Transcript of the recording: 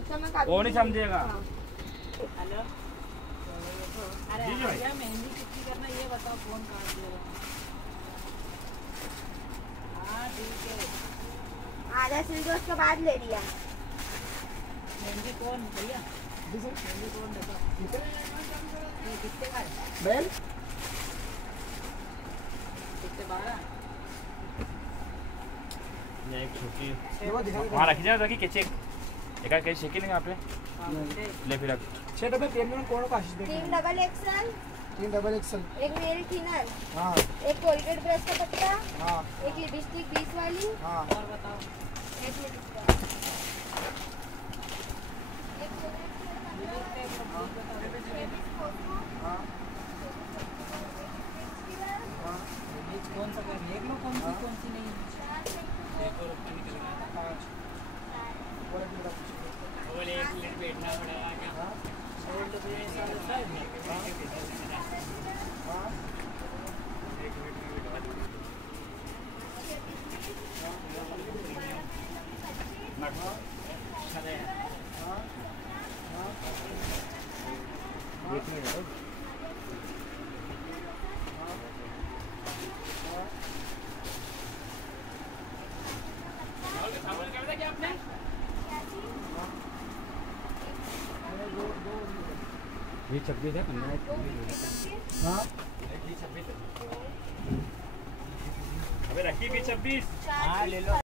वो नहीं समझेगा। हेलो, अरे भैया मेहंदी कितनी करना ये बताओ, फोन काट दे रहा हूँ। हाँ ठीक है, आधा सिल जो उसके बाद ले लिया। मेहंदी कौन भैया, मेहंदी कौन देखो ये कितने का है? बेल कितने 12 ये एक छोटी वो दिखा वहाँ रखी जाए ताकि कैसे एक कहीं शेकी नहीं यहाँ पे। ले फिर अब 6 डब्बे पेन में कौन का आशीष 3 डबल एक्सल, 3 डबल एक्सल। एक नेल थिनर, हाँ एक कोलगेट ब्रश का पत्ता, हाँ एक लिपस्टिक 20 वाली, हाँ और बताओ। एक लिपस्टिक, एक कौन सा कर देख लो, कौन सी नहीं है। देखो रुपये निकल गया 5 बोले 1 मिनट बैठना पड़ेगा क्या? बोल तो ये सारे सब ये 26 है हाँ अबे रखी भी 26। हाँ ले लो।